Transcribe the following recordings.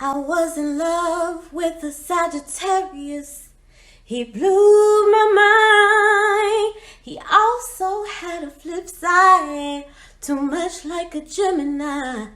I was in love with a Sagittarius. He blew my mind. He also had a flip side, too much like a Gemini.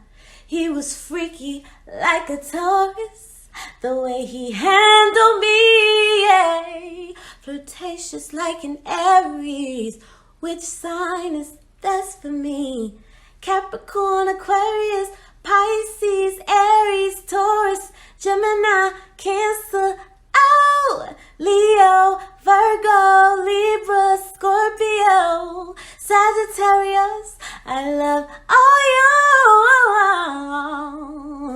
He was freaky like a Taurus, the way he handled me, yeah. Flirtatious like an Aries. Which sign is best for me? Capricorn, Aquarius, Pisces, Aries, Taurus, Gemini, Cancer, oh, Leo, Virgo, Libra, Scorpio, Sagittarius. I love all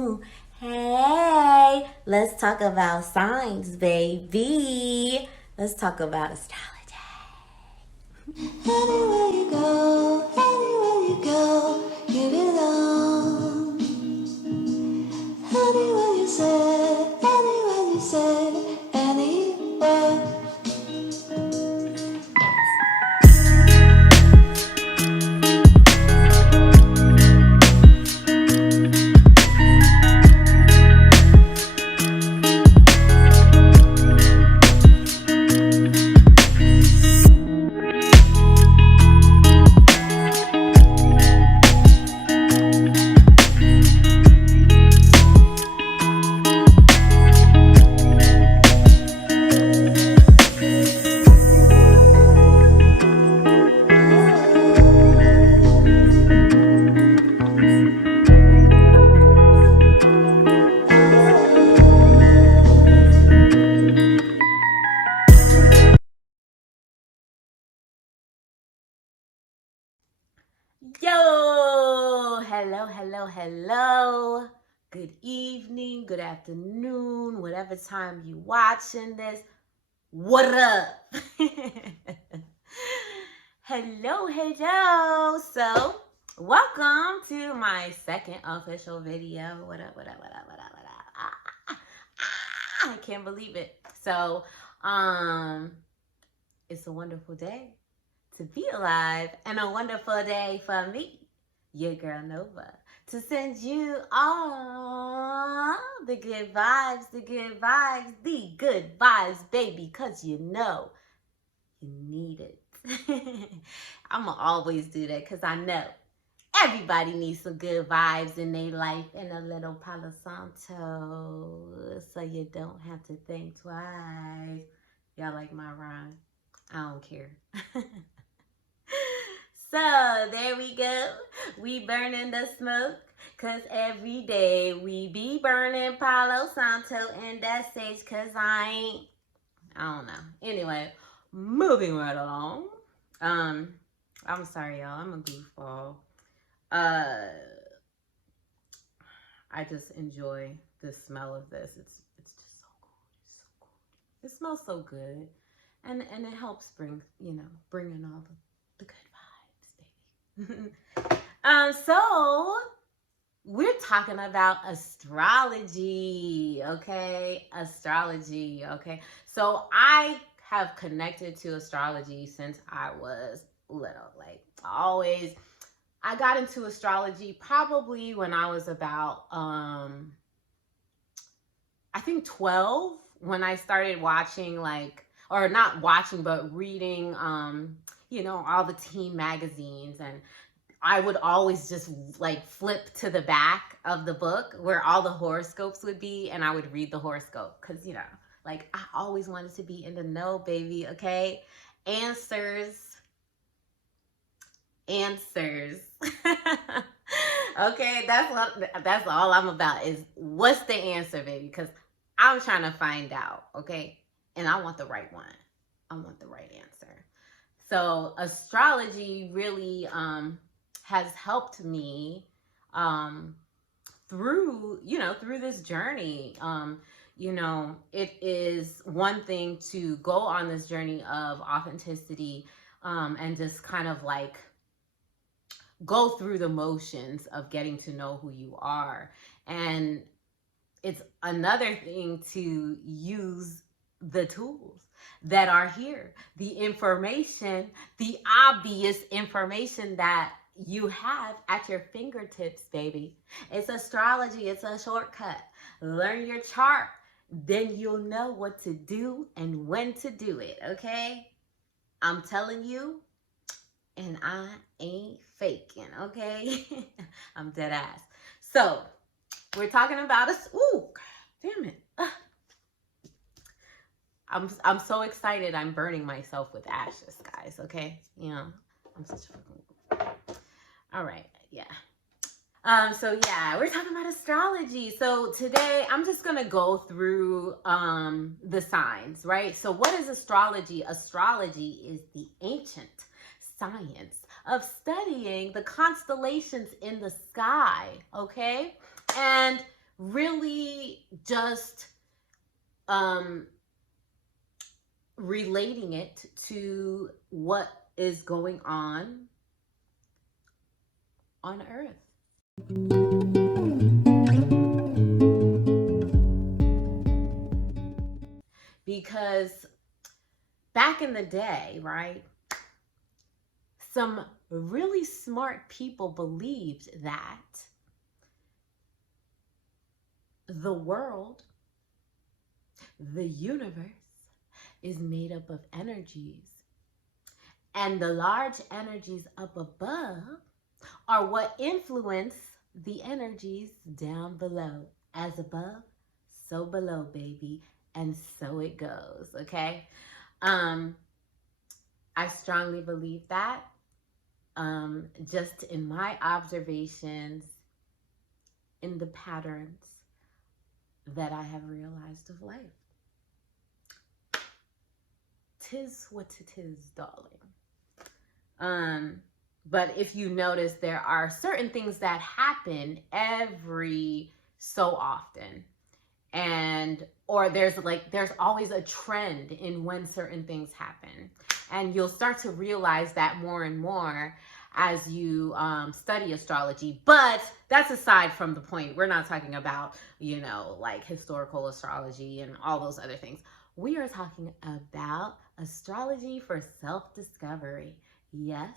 you. Hey, let's talk about signs, baby. Let's talk about astrology. Anywhere you go, you belong. Anywhere you say, anywhere. Yo, hello. Good evening, good afternoon, whatever time you watching this. What up? Hello. So, welcome to my second official video. What up? I can't believe it. So, it's a wonderful day to be alive and a wonderful day for me, your girl Nova, to send you all the good vibes, baby, because you know you need it. I'm going to always do that because I know everybody needs some good vibes in their life and a little Palo Santo so you don't have to think twice. Y'all like my rhyme? I don't care. So there we go. We burning the smoke. Cause every day we be burning Palo Santo in that stage. Cause I don't know. Anyway, moving right along. I'm sorry, y'all. I'm a goofball. I just enjoy the smell of this. It's just so good. It's so good. It smells so good. And it helps bring in all the good vibes, baby. So we're talking about astrology, okay? Astrology, okay? So I have connected to astrology since I was little. Like I got into astrology probably when I was about I think 12, when I started watching, or not watching, but reading all the teen magazines. And I would always just like flip to the back of the book where all the horoscopes would be, and I would read the horoscope because like I always wanted to be in the know, baby. Okay, answers. Okay, that's all I'm about is what's the answer, baby? Because I'm trying to find out. Okay, and I want the right one. I want the right answer. So astrology really has helped me through this journey. It is one thing to go on this journey of authenticity, and just kind of like go through the motions of getting to know who you are. And it's another thing to use the tools that are here, the information, the obvious information that you have at your fingertips, baby. It's astrology, it's a shortcut. Learn your chart, then you'll know what to do and when to do it, okay? I'm telling you, and I ain't faking, okay? I'm dead ass. So, we're talking about us. Ooh, damn it. I'm so excited. I'm burning myself with ashes, guys. Okay, yeah. I'm such a fucking. All right, yeah. So yeah, we're talking about astrology. So today I'm just gonna go through the signs, right? So what is astrology? Astrology is the ancient science of studying the constellations in the sky, okay? And really just um relating it to what is going on Earth. Because back in the day, right, some really smart people believed that the world, the universe, is made up of energies. And the large energies up above are what influence the energies down below. As above, so below, baby. And so it goes, okay? Um, I strongly believe that. Just in my observations, in the patterns that I have realized of life. Tis what it is, darling. But if you notice, there are certain things that happen every so often. And or there's always a trend in when certain things happen. And you'll start to realize that more and more as you study astrology. But that's aside from the point. We're not talking about, like historical astrology and all those other things. We are talking about astrology for self-discovery. Yes,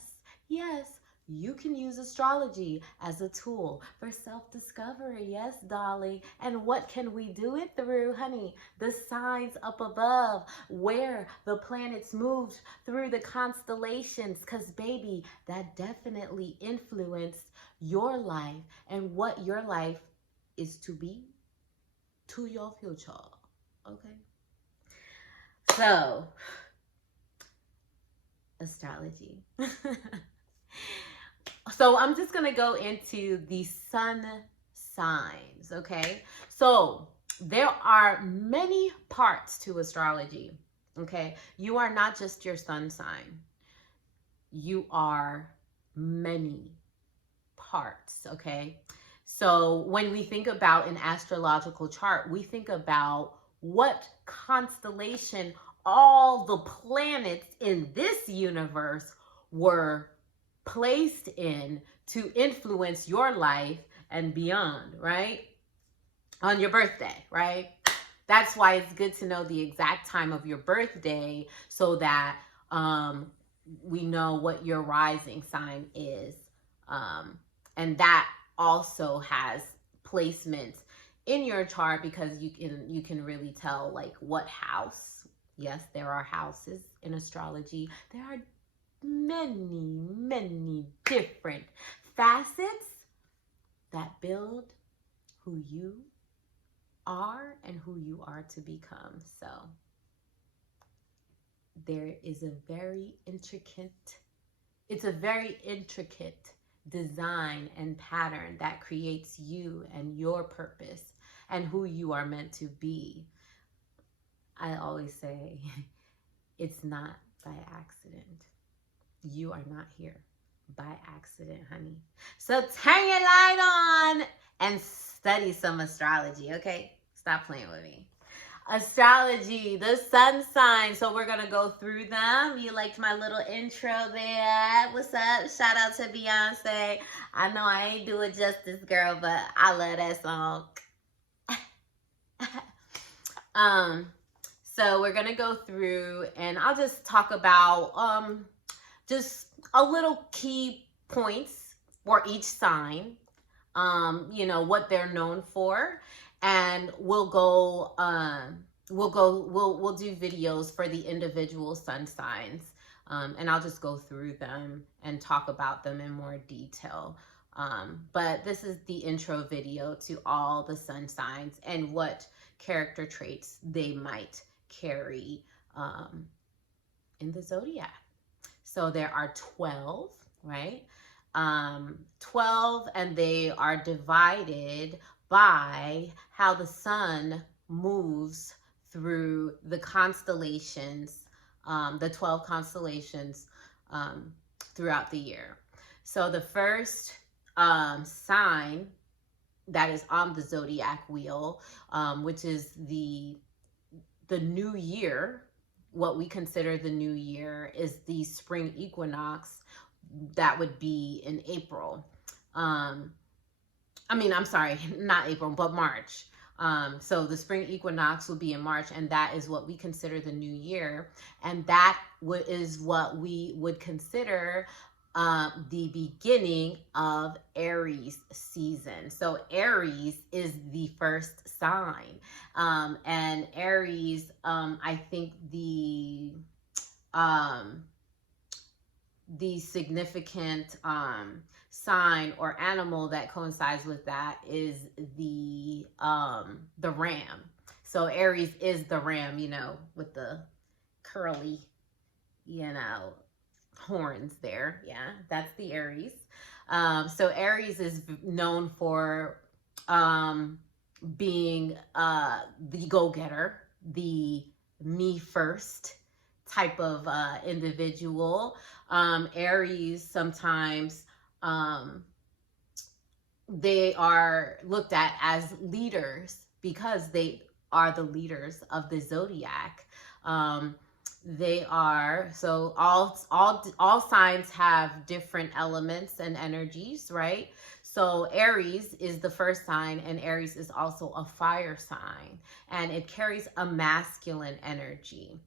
yes, you can use astrology as a tool for self-discovery. Yes, darling. And what can we do it through, honey? The signs up above, where the planets moved through the constellations. Because, baby, that definitely influenced your life and what your life is to be to your future. Okay? So, astrology. So I'm just going to go into the sun signs, okay? So there are many parts to astrology, okay? You are not just your sun sign. You are many parts, okay? So when we think about an astrological chart, we think about what constellation all the planets in this universe were placed in to influence your life and beyond, right? On your birthday, right? That's why it's good to know the exact time of your birthday so that we know what your rising sign is. And that also has placement in your chart because you can really tell like what house. Yes, there are houses in astrology. There are many different facets that build who you are and who you are to become. So there is it's a very intricate design and pattern that creates you and your purpose and who you are meant to be. I always say it's not by accident. You are not here by accident, honey. So turn your light on and study some astrology, okay? Stop playing with me. Astrology, the sun signs. So we're gonna go through them. You liked my little intro there. What's up? Shout out to Beyonce. I know I ain't do it justice, girl, but I love that song. So we're gonna go through and I'll just talk about just a little key points or each sign, you know, what they're known for, and we'll do videos for the individual sun signs, and I'll just go through them and talk about them in more detail. But this is the intro video to all the sun signs and what character traits they might carry in the zodiac. So there are 12, right? 12, and they are divided by how the sun moves through the constellations, the 12 constellations throughout the year. So the first sign that is on the zodiac wheel, which is the new year, what we consider the new year, is the spring equinox. That would be in April. I'm sorry, not April, but March. So the spring equinox will be in March, and that is what we consider the new year. And that is what we would consider the beginning of Aries season. So Aries is the first sign. And Aries, I think the significant sign or animal that coincides with that is the ram. So Aries is the ram, you know, with the curly, you know, horns there. Yeah, that's the Aries. So Aries is known for being the go-getter, the me first type of individual. Aries sometimes they are looked at as leaders because they are the leaders of the zodiac. They are, so all signs have different elements and energies, right? So Aries is the first sign, and Aries is also a fire sign, and it carries a masculine energy.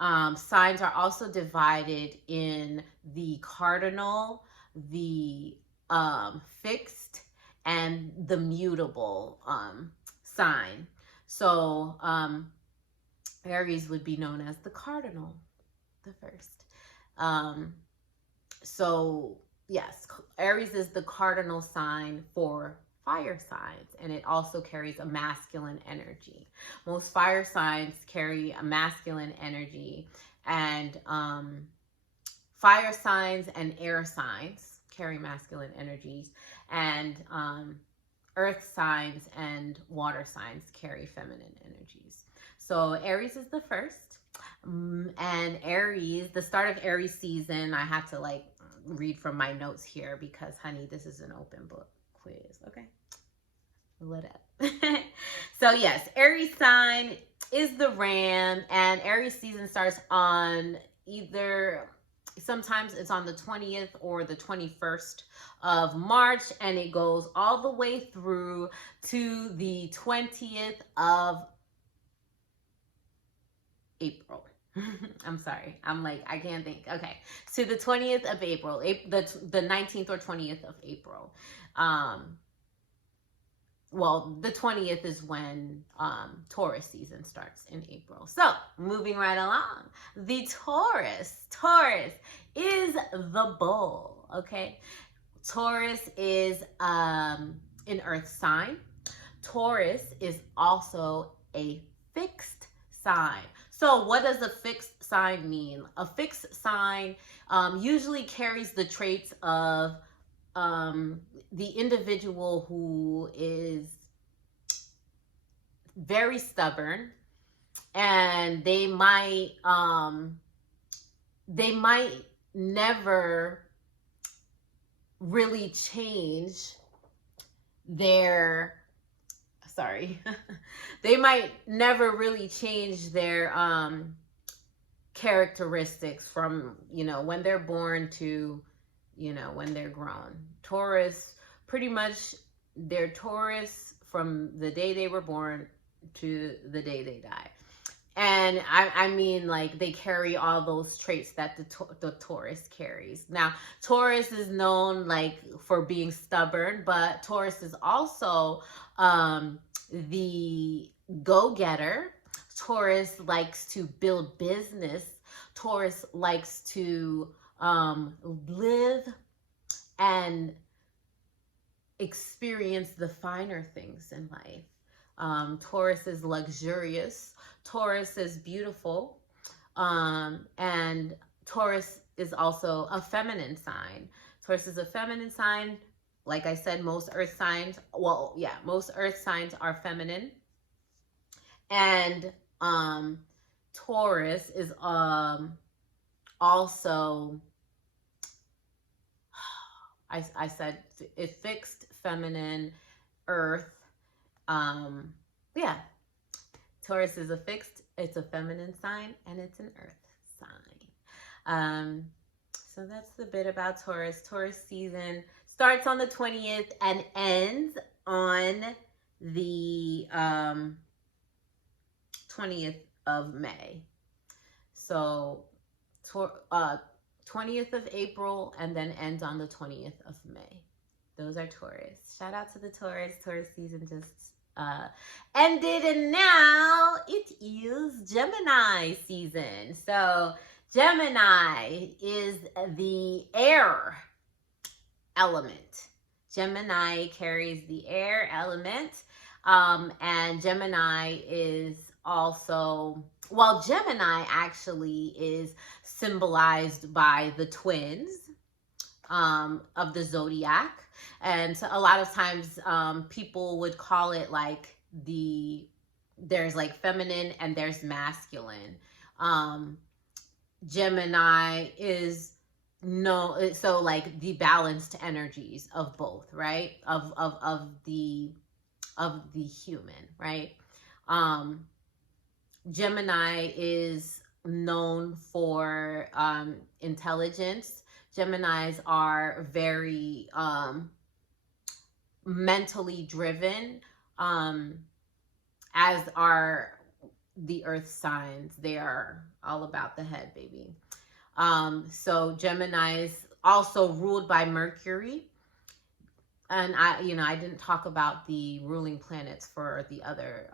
Signs are also divided in the cardinal, the fixed, and the mutable sign. So Aries would be known as the cardinal, the first. So yes, Aries is the cardinal sign for fire signs, and it also carries a masculine energy. Most fire signs carry a masculine energy, and fire signs and air signs carry masculine energies, and earth signs and water signs carry feminine energies. So Aries is the first. And Aries, the start of Aries season, I have to like read from my notes here because, honey, this is an open book quiz, okay? What up? So yes, Aries sign is the ram, and Aries season starts on either, sometimes it's on the 20th or the 21st of March, and it goes all the way through to the 20th of April. I'm sorry. I'm like, I can't think. Okay. So the 20th of April, the 19th or 20th of April. Well, the 20th is when Taurus season starts in April. So moving right along, the Taurus is the bull. Okay. Taurus is an earth sign. Taurus is also a fixed sign. So what does a fixed sign mean? A fixed sign usually carries the traits of the individual who is very stubborn, and they might never really change their they might never really change their characteristics from, you know, when they're born to, you know, when they're grown. Taurus, pretty much they're Taurus from the day they were born to the day they die. And I mean, like, they carry all those traits that the Taurus carries. Now, Taurus is known like for being stubborn, but Taurus is also the go-getter. Taurus likes to build business. Taurus likes to live and experience the finer things in life. Taurus is luxurious. Taurus is beautiful. And Taurus is also a feminine sign. Taurus is a feminine sign. Like I said, most earth signs, well, yeah, most earth signs are feminine. And Taurus is also, I said it fixed, feminine, earth. Yeah, Taurus is a fixed, it's a feminine sign, and it's an earth sign. So that's the bit about Taurus. Taurus season starts on the 20th and ends on the 20th of May. So 20th of April and then ends on the 20th of May. Those are Taurus. Shout out to the Taurus. Taurus season just ended, and now it is Gemini season. So Gemini is the air element. Gemini carries the air element. And Gemini is also, well, Gemini actually is symbolized by the twins of the zodiac. And so a lot of times people would call it like there's like feminine and there's masculine. Gemini is no, so like the balanced energies of both, right? Of the human, right? Gemini is known for intelligence. Geminis are very mentally driven, as are the earth signs. They are all about the head, baby. So Geminis also ruled by Mercury. And I didn't talk about the ruling planets for the other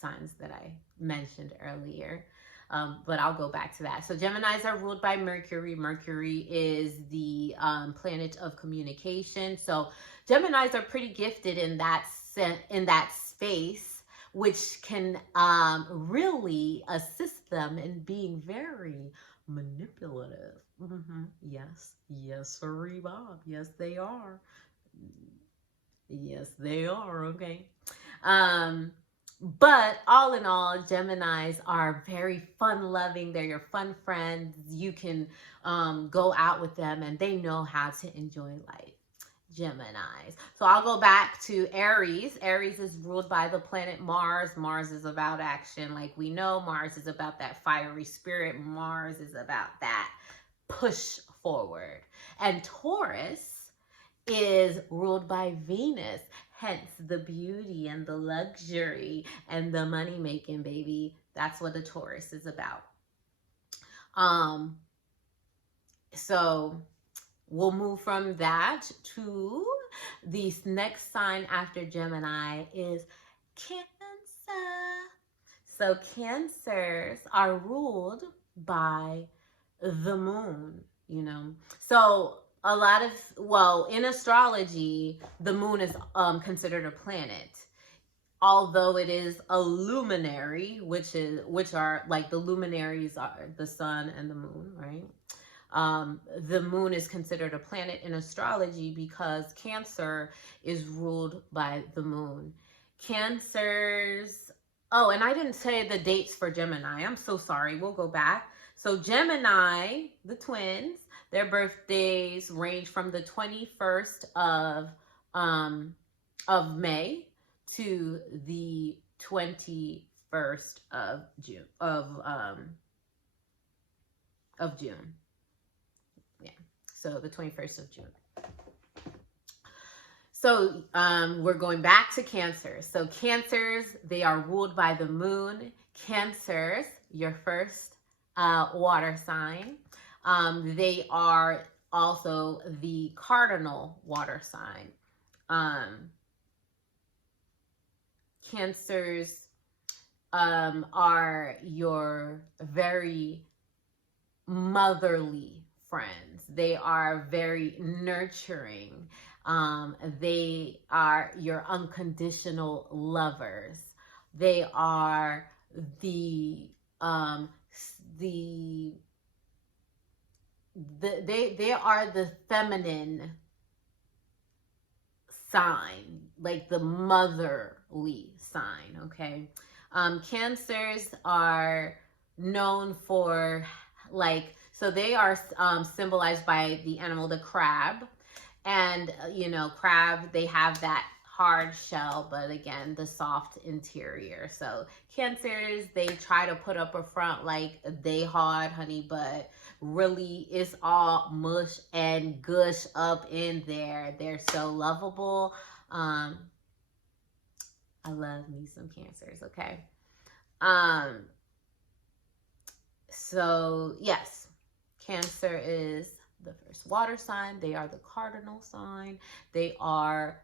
signs that I mentioned earlier. But I'll go back to that. So Geminis are ruled by Mercury. Mercury is the planet of communication. So Geminis are pretty gifted in that space, which can really assist them in being very manipulative. Yes, sirree, Bob. Yes, they are. Yes, they are. Okay. But all in all, Geminis are very fun loving. They're your fun friends. You can go out with them and they know how to enjoy life. Geminis. So I'll go back to Aries. Aries is ruled by the planet Mars. Mars is about action. Like we know, Mars is about that fiery spirit. Mars is about that push forward. And Taurus is ruled by Venus, hence the beauty and the luxury and the money making, baby. That's what the Taurus is about. So we'll move from that to the next sign after Gemini is Cancer. So Cancers are ruled by the moon, So a lot of, well, in astrology, the moon is considered a planet, although it is a luminary, which are like the luminaries are the sun and the moon, right? The moon is considered a planet in astrology because Cancer is ruled by the moon. Cancers. Oh, and I didn't say the dates for Gemini. I'm so sorry. We'll go back. So Gemini, the twins, their birthdays range from the 21st of May to the 21st of June of June. Yeah. So the 21st of June. So we're going back to Cancer. So Cancers, they are ruled by the moon. Cancers, your first water sign. They are also the cardinal water sign. Um, Cancers are your very motherly friends. They are very nurturing. They are your unconditional lovers. They are the um the they are the feminine sign, like the motherly sign, okay? Cancers are known for, like, so they are symbolized by the animal, the crab. And, crab, they have that hard shell, but again, the soft interior. So cancers, they try to put up a front like they hard, honey, but really it's all mush and gush up in there. They're so lovable. I love me some cancers, okay? Um, so yes, Cancer is the first water sign. They are the cardinal sign. They are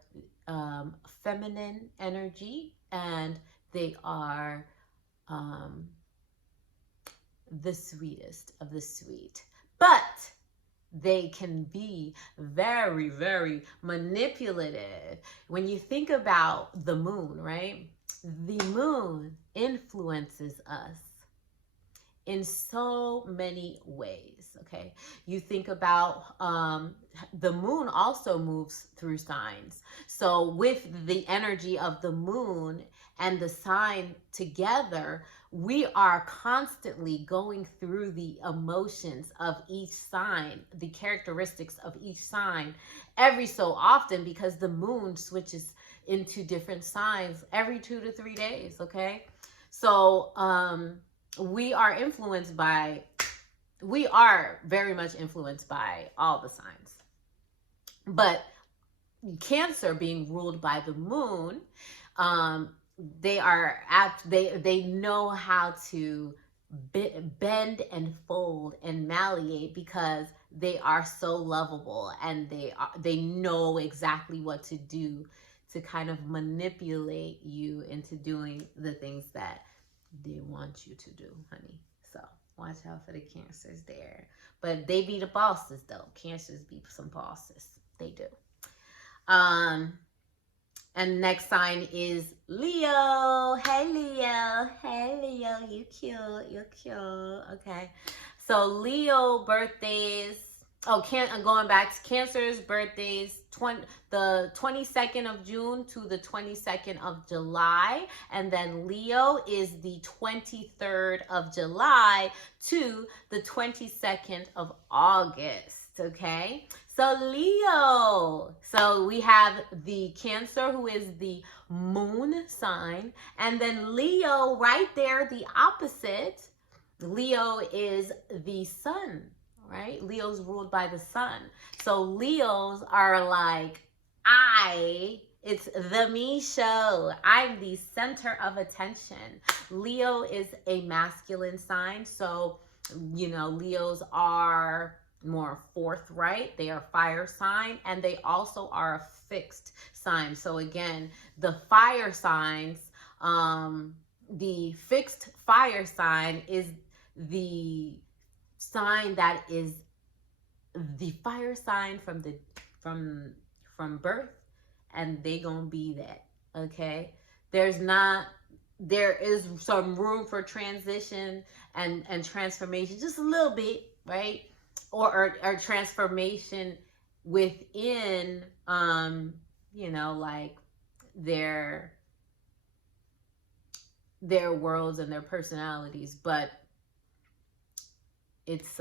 feminine energy, and they are um, the sweetest of the sweet. But they can be very, very manipulative. When you think about the moon, right? The moon influences us in so many ways. Okay, you think about the moon also moves through signs. So with the energy of the moon and the sign together, we are constantly going through the emotions of each sign, the characteristics of each sign every so often, because the moon switches into different signs every 2 to 3 days. Okay, so we are influenced by, we are very much influenced by all the signs. But Cancer being ruled by the moon, um, they are they know how to bend and fold and malleate, because they are so lovable, and they know exactly what to do to kind of manipulate you into doing the things that they want you to do, honey. So watch out for the Cancers there. But they be the bosses, though. Cancers be some bosses. They do. Um, and next sign is Leo. Hey, Leo. Hey, Leo. You cute. You're cute. Okay. So Leo birthdays. Oh, going back to Cancer's birthdays, the 22nd of June to the 22nd of July. And then Leo is the 23rd of July to the 22nd of August. Okay. So Leo. So we have the Cancer, who is the moon sign. And then Leo right there, the opposite. Leo is the sun, right? Leo's ruled by the sun. So Leos are like, it's the me show. I'm the center of attention. Leo is a masculine sign. So, Leos are more forthright. They are fire sign, and they also are a fixed sign. So again, the fire signs, the fixed fire sign is the sign that is the fire sign from birth, and they gonna be that. Okay, there is some room for transition and transformation, just a little bit, right? Or transformation within like their worlds and their personalities. But it's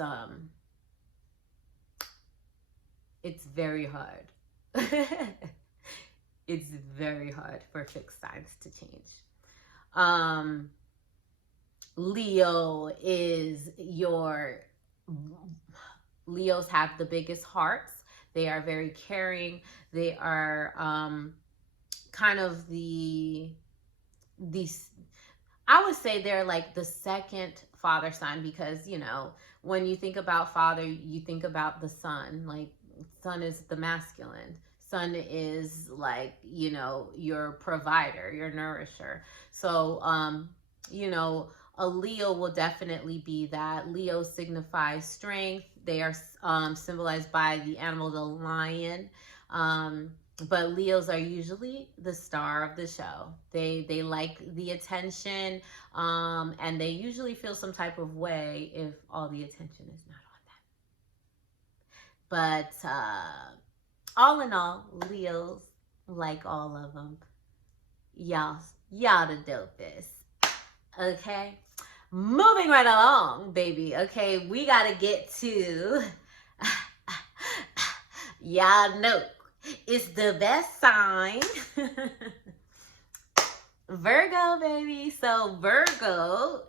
very hard. It's very hard for fixed signs to change. Leo is your Leos have the biggest hearts. They are very caring. They are kind of the I would say they're like the second father sign because, when you think about father, you think about the sun. Like, sun is the masculine. Sun is like, your provider, your nourisher. So, you know, a Leo will definitely be that. Leo signifies strength. They are symbolized by the animal, the lion. Um, but Leos are usually the star of the show. They like the attention, and they usually feel some type of way if all the attention is not on them. But all in all, Leos, like all of them, y'all the dopest. Okay, moving right along, baby. Okay, we gotta get to y'all know it's the best sign. Virgo, baby. So Virgo,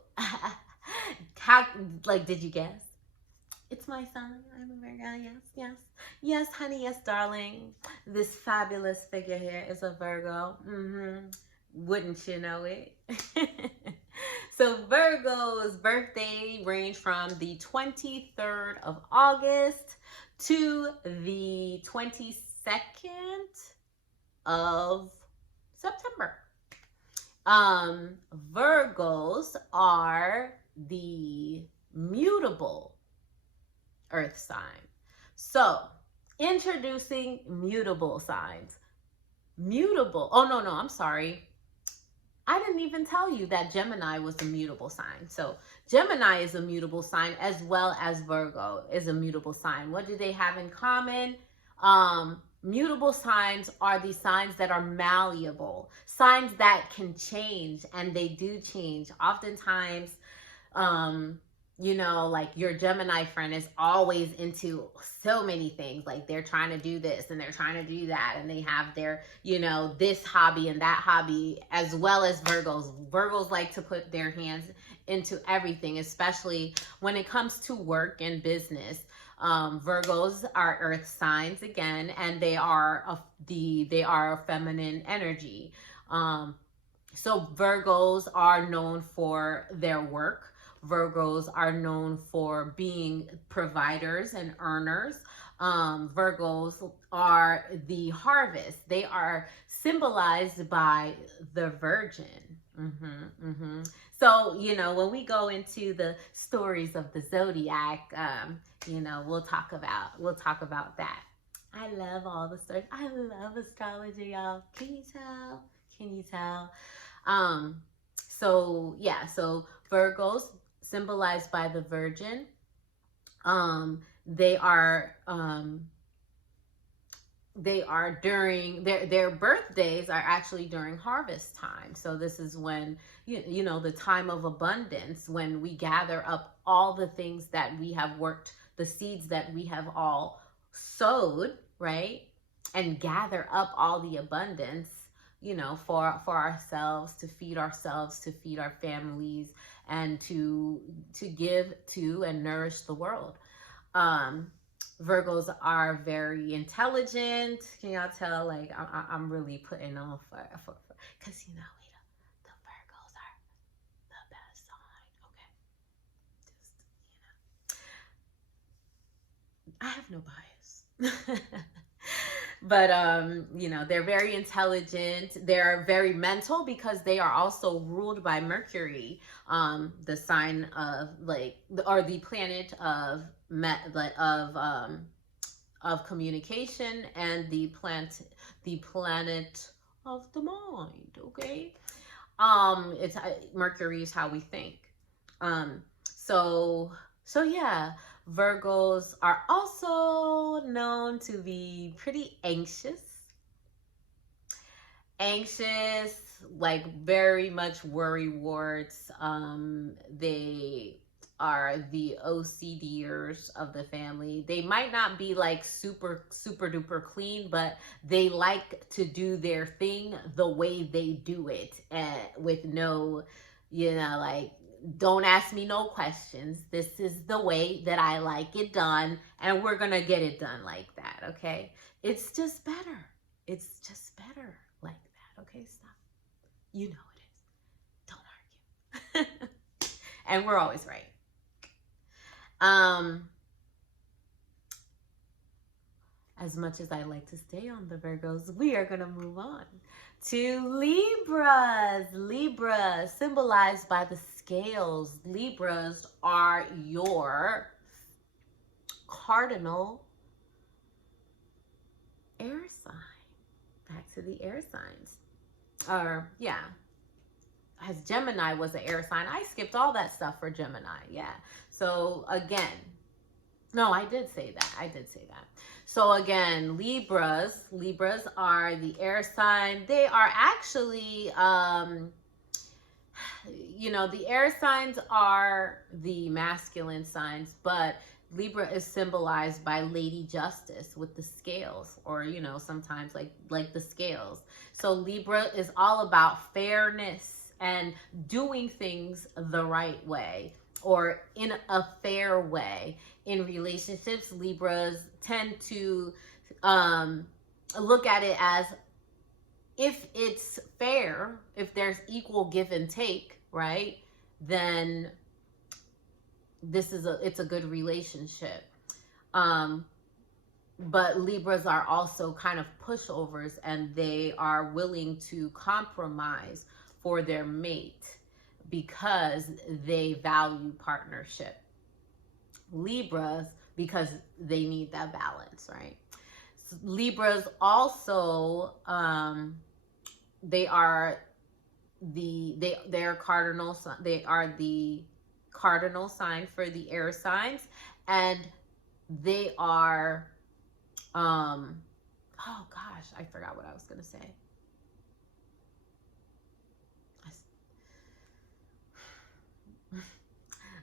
how, like, did you guess? It's my sign. I'm a Virgo. Yes, yes, yes, honey. Yes, darling. This fabulous figure here is a Virgo. Wouldn't you know it? So Virgo's birthday range from the 23rd of August to the 22nd of September. Virgos are the mutable earth sign. So, introducing mutable signs. Mutable. Oh, no, I'm sorry. I didn't even tell you that Gemini was a mutable sign. So, Gemini is a mutable sign as well as Virgo is a mutable sign. What do they have in common? Mutable signs are the signs that are malleable, signs that can change, and they do change. Oftentimes, like your Gemini friend is always into so many things. Like they're trying to do this and they're trying to do that, and they have their, this hobby and that hobby, as well as Virgos. Virgos like to put their hands into everything, especially when it comes to work and business. Virgos are earth signs again, and they are a feminine energy. So Virgos are known for their work. Virgos are known for being providers and earners. Virgos are the harvest. They are symbolized by the Virgin. So, when we go into the stories of the zodiac, we'll talk about that. I love all the stories. I love astrology, y'all. Can you tell? Can you tell? So Virgos, symbolized by the Virgin, they are during their birthdays are actually during harvest time. So this is when the time of abundance, when we gather up all the things that we have worked, the seeds that we have all sowed, right? And gather up all the abundance, for ourselves, to feed ourselves, to feed our families, and to give to and nourish the world. Virgos are very intelligent. Can y'all tell? Like I'm really putting on for because the Virgos are the best sign. Okay, just I have no bias. But they're very intelligent. They're very mental because they are also ruled by Mercury, the sign of or the planet of communication, and the planet of the mind. Okay, it's Mercury is how we think. So yeah, Virgos are also known to be pretty anxious, like very much worry warts. They are the OCDers of the family. They might not be like super duper clean, but they like to do their thing the way they do it, with no, like, don't ask me no questions. This is the way that I like it done, and we're gonna get it done like that. Okay, it's just better. It's just better like that. Okay, stop. You know it is. Don't And we're always right. Um, as much as I like to stay on the Virgos, we are going to move on to Libras. Libra, symbolized by the scales. Libras are your cardinal air sign. Back to the air signs. Or, yeah. As Gemini was an air sign, I skipped all that stuff for Gemini. Yeah. So, again, no, I did say that. I did say that. So again, Libras are the air sign. They are actually, the air signs are the masculine signs, but Libra is symbolized by Lady Justice with the scales, or sometimes like the scales. So Libra is all about fairness and doing things the right way, or in a fair way. In relationships, Libras tend to look at it as, if it's fair, if there's equal give and take, right, then it's a good relationship. But Libras are also kind of pushovers, and they are willing to compromise for their mate because they value partnership. Libras, because they need that balance, right? Libras also, they are they're cardinal. They are the cardinal sign for the air signs, and they are, oh gosh, I forgot what I was gonna say.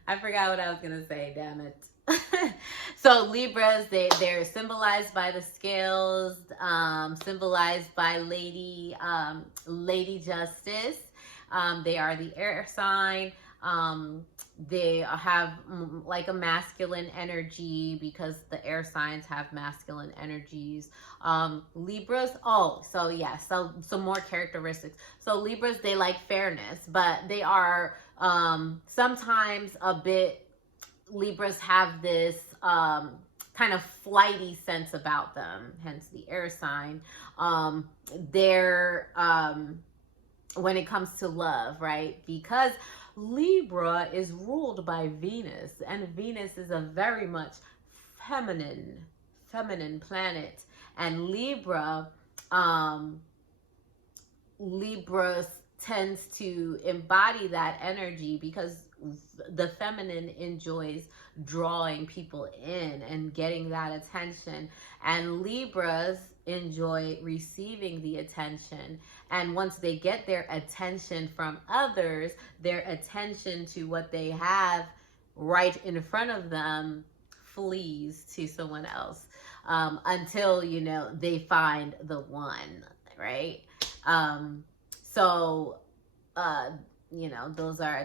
I forgot what I was gonna say. Damn it. So Libras, they're symbolized by the scales, symbolized by Lady Justice. They are the air sign. They have like a masculine energy because the air signs have masculine energies. Libras, oh, so yeah, so some more characteristics. So Libras, they like fairness, but they are sometimes a bit, Libras have this kind of flighty sense about them, hence the air sign. They're, when it comes to love, right? Because Libra is ruled by Venus, and Venus is a very much feminine planet. And Libra tends to embody that energy because the feminine enjoys drawing people in and getting that attention, and Libras enjoy receiving the attention. And once they get their attention from others, their attention to what they have right in front of them flees to someone else, until they find the one, right? So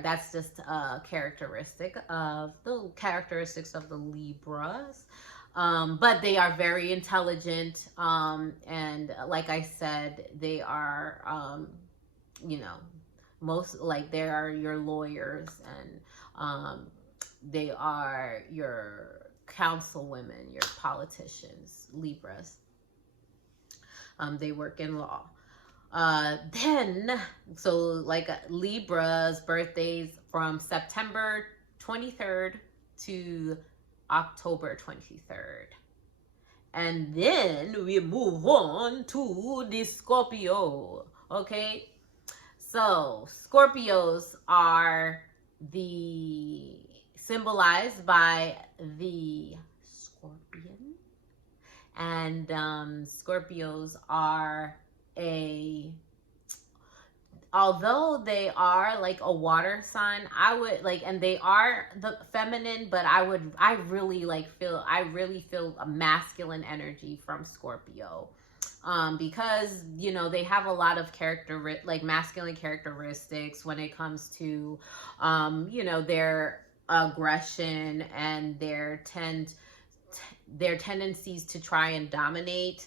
that's just a characteristic of the characteristics of the Libras. But they are very intelligent, and like I said, they are, you know most, like, they are your lawyers, and they are your councilwomen, your politicians. Libras, they work in law. Then, so like, Libra's birthdays from September 23rd to October 23rd. And then we move on to the Scorpio. Okay? So, Scorpios are symbolized by the scorpion. And Scorpios are although they are like a water sign, I would like, and they are the feminine, but I really feel a masculine energy from Scorpio, because they have a lot of masculine characteristics when it comes to their aggression and their tendencies to try and dominate.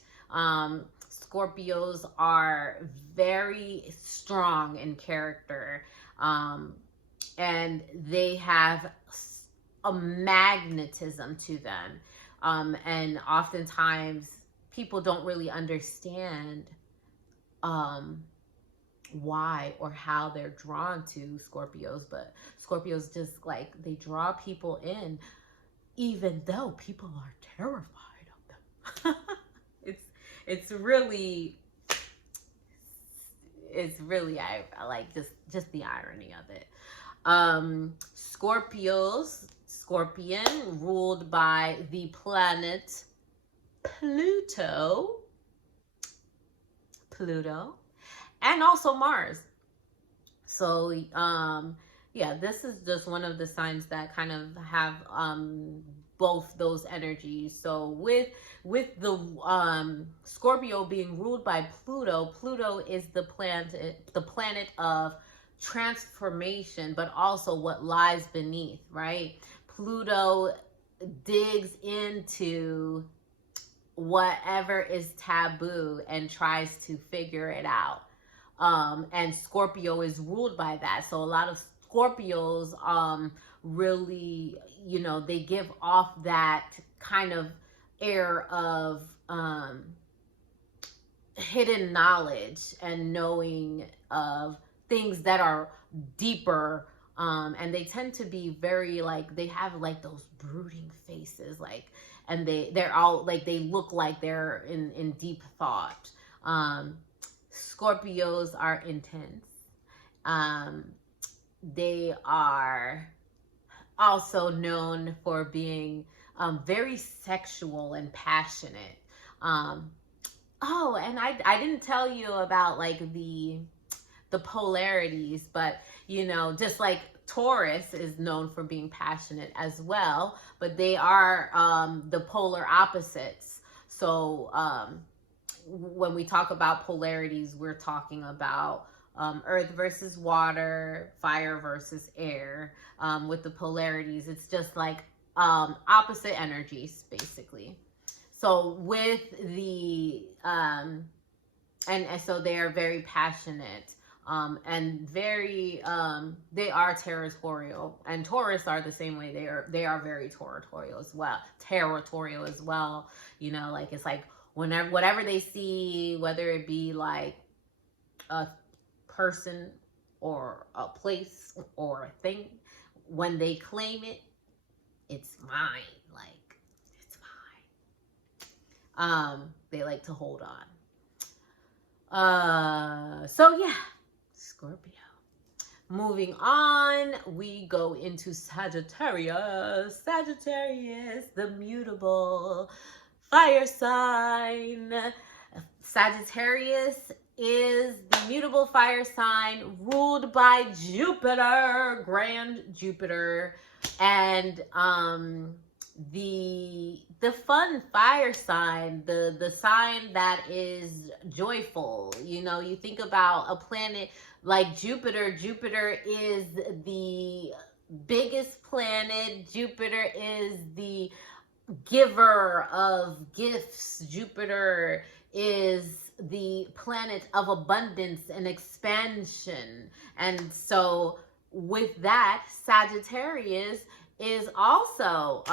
Scorpios are very strong in character, and they have a magnetism to them. And oftentimes people don't really understand why or how they're drawn to Scorpios, but Scorpios just like they draw people in, even though people are terrified of them. it's it's really I like just the irony of it. Scorpion, ruled by the planet Pluto, and also Mars. So, yeah, this is just one of the signs that kind of have both those energies. So with the Scorpio being ruled by Pluto, Pluto is the planet of transformation, but also what lies beneath, right? Pluto digs into whatever is taboo and tries to figure it out. And Scorpio is ruled by that. So a lot of Scorpios really, they give off that kind of air of hidden knowledge and knowing of things that are deeper. And they tend to be very like, they have like those brooding faces, like, and they're all like, they look like they're in deep thought. Scorpios are intense. um they are also known for being very sexual and passionate. um oh, and I didn't tell you about like the polarities, but just like Taurus is known for being passionate as well, but they are the polar opposites. So when we talk about polarities, we're talking about earth versus water, fire versus air. With the polarities, it's just like opposite energies, basically. So with the and so they are very passionate, and very they are territorial, and Taurus are the same way. They are very territorial as well. Like it's like whenever whatever they see, whether it be like a person or a place or a thing, when they claim it, it's mine. Like it's mine. They like to hold on. So yeah, Scorpio. Moving on, we go into Sagittarius. Sagittarius, the mutable fire sign. Sagittarius is the mutable fire sign ruled by Jupiter, grand Jupiter, and the fun fire sign, the sign that is joyful. You think about a planet like Jupiter. Jupiter is the biggest planet. Jupiter is the giver of gifts. Jupiter is the planet of abundance and expansion. And so with that, Sagittarius is also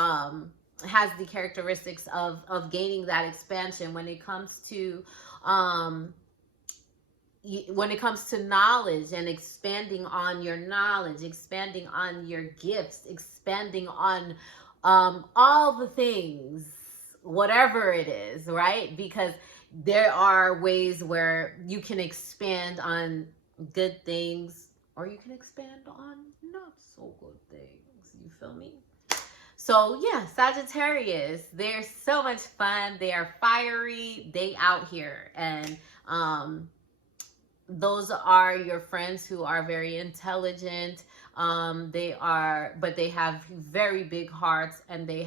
has the characteristics of gaining that expansion when it comes to knowledge, and expanding on your knowledge, expanding on your gifts, expanding on all the things, whatever it is, right? Because there are ways where you can expand on good things, or you can expand on not so good things. You feel me? So yeah, Sagittarius, they're so much fun. They are fiery. They out here. And those are your friends who are very intelligent. But they have very big hearts, and they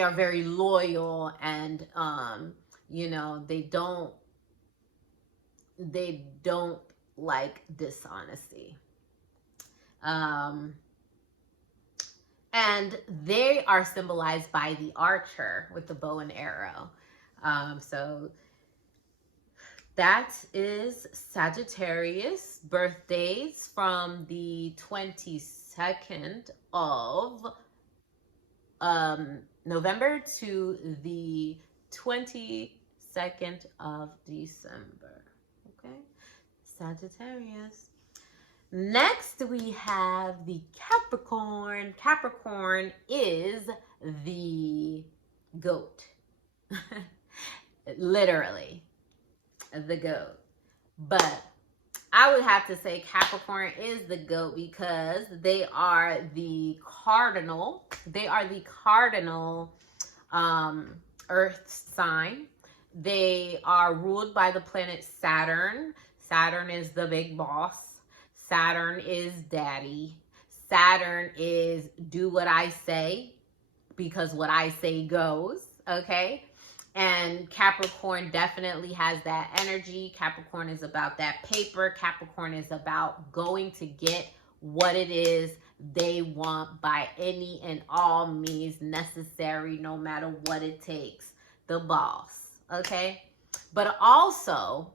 are very loyal, and they don't like dishonesty. And they are symbolized by the archer with the bow and arrow. So that is Sagittarius, birthdays from the 22nd of November to the 22nd of December. Okay, Sagittarius. Next, we have the Capricorn. Capricorn is the goat. Literally, the goat. But I would have to say Capricorn is the goat because they are the cardinal. They are the cardinal earth sign. They are ruled by the planet Saturn. Saturn is the big boss. Saturn is daddy. Saturn is do what I say because what I say goes. Okay. And Capricorn definitely has that energy. Capricorn is about that paper. Capricorn is about going to get what it is they want by any and all means necessary, no matter what it takes. The boss. Okay. But also,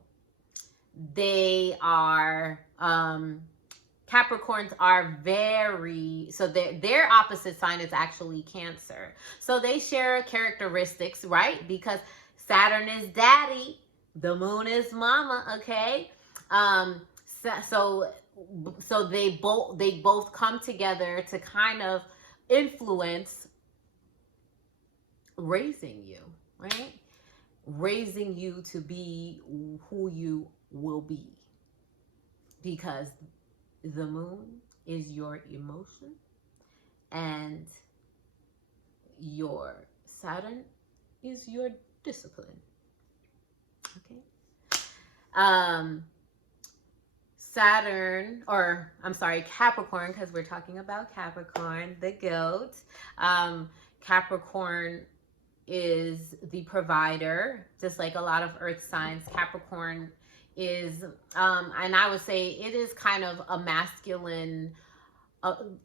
they are Capricorns are very, so their opposite sign is actually Cancer. So they share characteristics, right? Because Saturn is daddy, the moon is mama, okay? So they both come together to kind of influence raising you, right? Raising you to be who you will be. Because the moon is your emotion and your Saturn is your discipline. Okay. Saturn, or I'm sorry, Capricorn, because we're talking about Capricorn, the goat. Capricorn is the provider, just like a lot of earth signs. Capricorn is, and I would say it is kind of a masculine,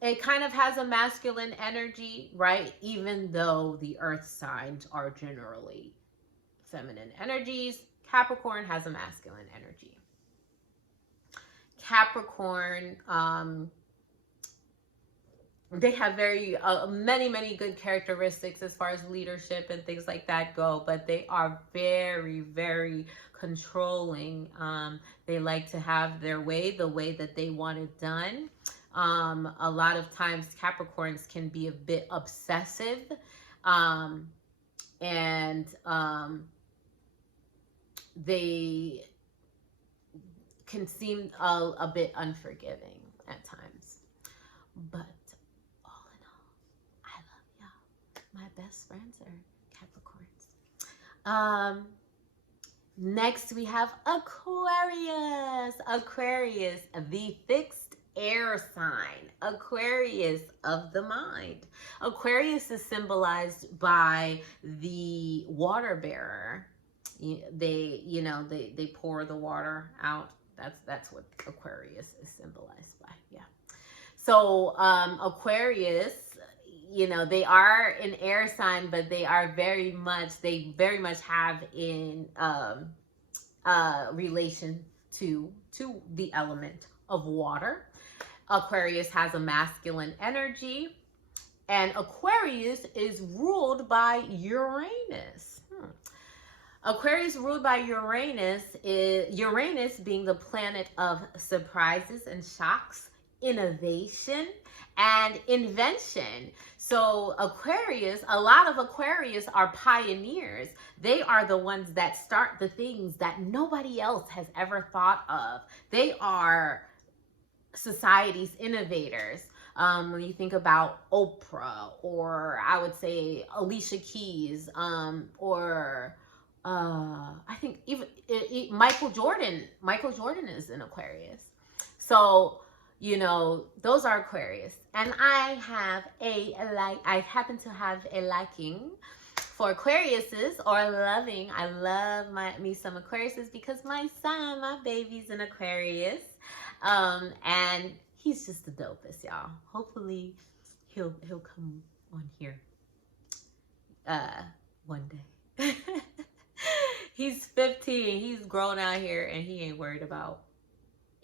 it kind of has a masculine energy, right? Even though the earth signs are generally feminine energies, Capricorn has a masculine energy. Capricorn, they have very many good characteristics as far as leadership and things like that go, but they are very controlling. They like to have their way, the way that they want it done. A lot of times Capricorns can be a bit obsessive, and they can seem a bit unforgiving at times, but all in all, I love y'all. My best friends are Capricorns. Next we have Aquarius. Aquarius, the fixed air sign. Aquarius of the mind. Aquarius is symbolized by the water bearer. They pour the water out. That's what Aquarius is symbolized by. Yeah. So Aquarius, they are an air sign, but they very much have in relation to the element of water. Aquarius has a masculine energy, and Aquarius is ruled by Uranus. Aquarius ruled by Uranus is Uranus being the planet of surprises and shocks, innovation, and invention. So Aquarius, a lot of Aquarius are pioneers. They are the ones that start the things that nobody else has ever thought of. They are society's innovators. When you think about Oprah, or I would say Alicia Keys, or I think even Michael Jordan. Michael Jordan is an Aquarius. So, those are Aquarius. And I happen to have a liking for Aquariuses, or loving. I love me some Aquariuses because my son, my baby's an Aquarius. And he's just the dopest, y'all. Hopefully he'll come on here one day. He's 15. He's grown out here and he ain't worried about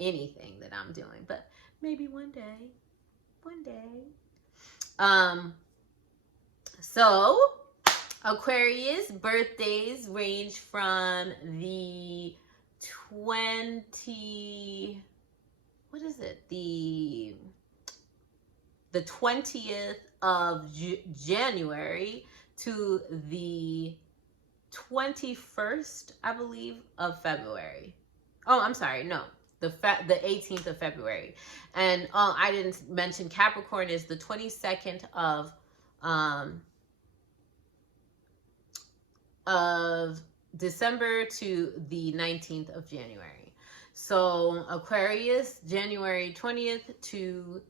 anything that I'm doing. But maybe one day. One day. So Aquarius birthdays range from the 20 what is it? The 20th of January to the 21st, I believe, of February. Oh, I'm sorry. No, the 18th of February. And I didn't mention Capricorn is the 22nd of December to the 19th of January. So Aquarius, January 20th to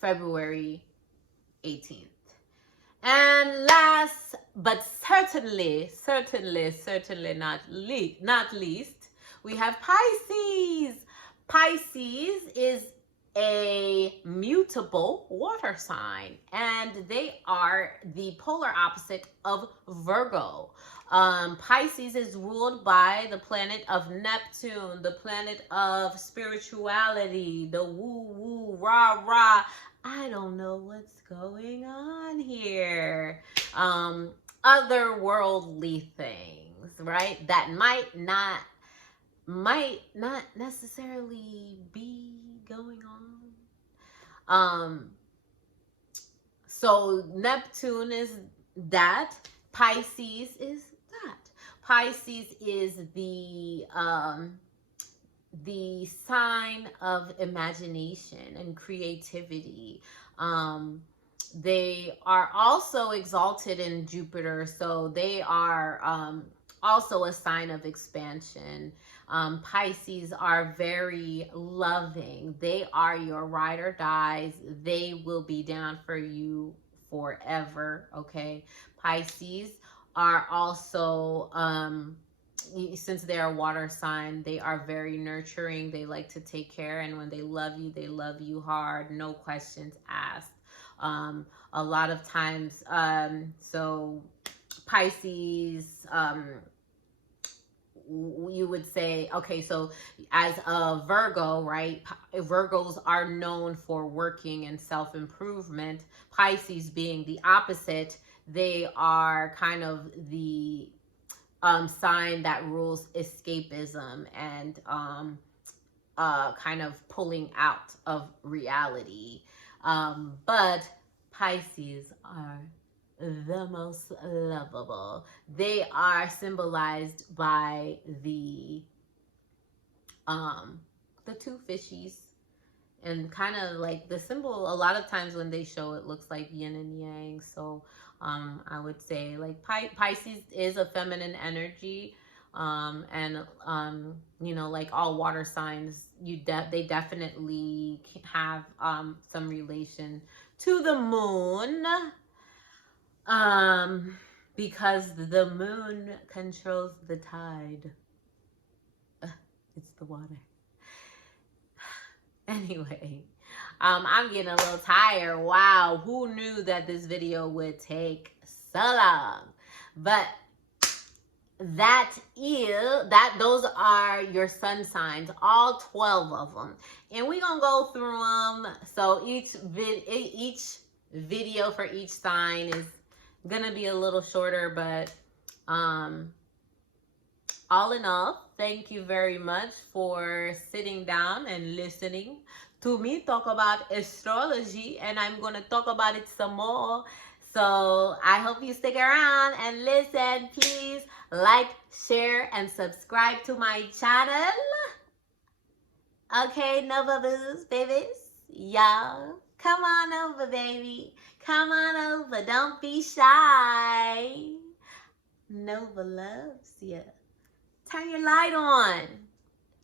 February 18th. And last but certainly not least, we have Pisces. Pisces is a mutable water sign, and they are the polar opposite of Virgo. Pisces is ruled by the planet of Neptune, the planet of spirituality, the woo-woo, rah-rah. I don't know what's going on here. Otherworldly things, right? That might not necessarily be going on. So Neptune is that. Pisces is that. Pisces is the sign of imagination and creativity. They are also exalted in Jupiter, so they are also a sign of expansion. Pisces are very loving. They are your ride or dies. They will be down for you forever, okay? Pisces are also since they're a water sign, they are very nurturing. They like to take care, and when they love you hard, no questions asked. A lot of times, so Pisces, you would say, okay, so as a Virgo, right? Virgos are known for working and self-improvement. Pisces being the opposite, they are kind of the sign that rules escapism and kind of pulling out of reality. But Pisces are the most lovable. They are symbolized by the two fishies, and kind of like the symbol. A lot of times when they show it, looks like yin and yang. So I would say like Pisces is a feminine energy, and you know, like all water signs, they definitely have some relation to the moon, because the moon controls the tide. It's the water. Anyway, I'm getting a little tired. Wow, who knew that this video would take so long? But those are your sun signs, all 12 of them, and we're gonna go through them. So each video for each sign is gonna be a little shorter, but all in all, thank you very much for sitting down and listening to me talk about astrology, and I'm going to talk about it some more. So I hope you stick around and listen. Please like, share, and subscribe to my channel. Okay, Nova Boos, babies. Y'all, come on over, baby. Come on over. Don't be shy. Nova loves you. Turn your light on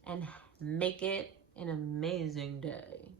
and make it an amazing day.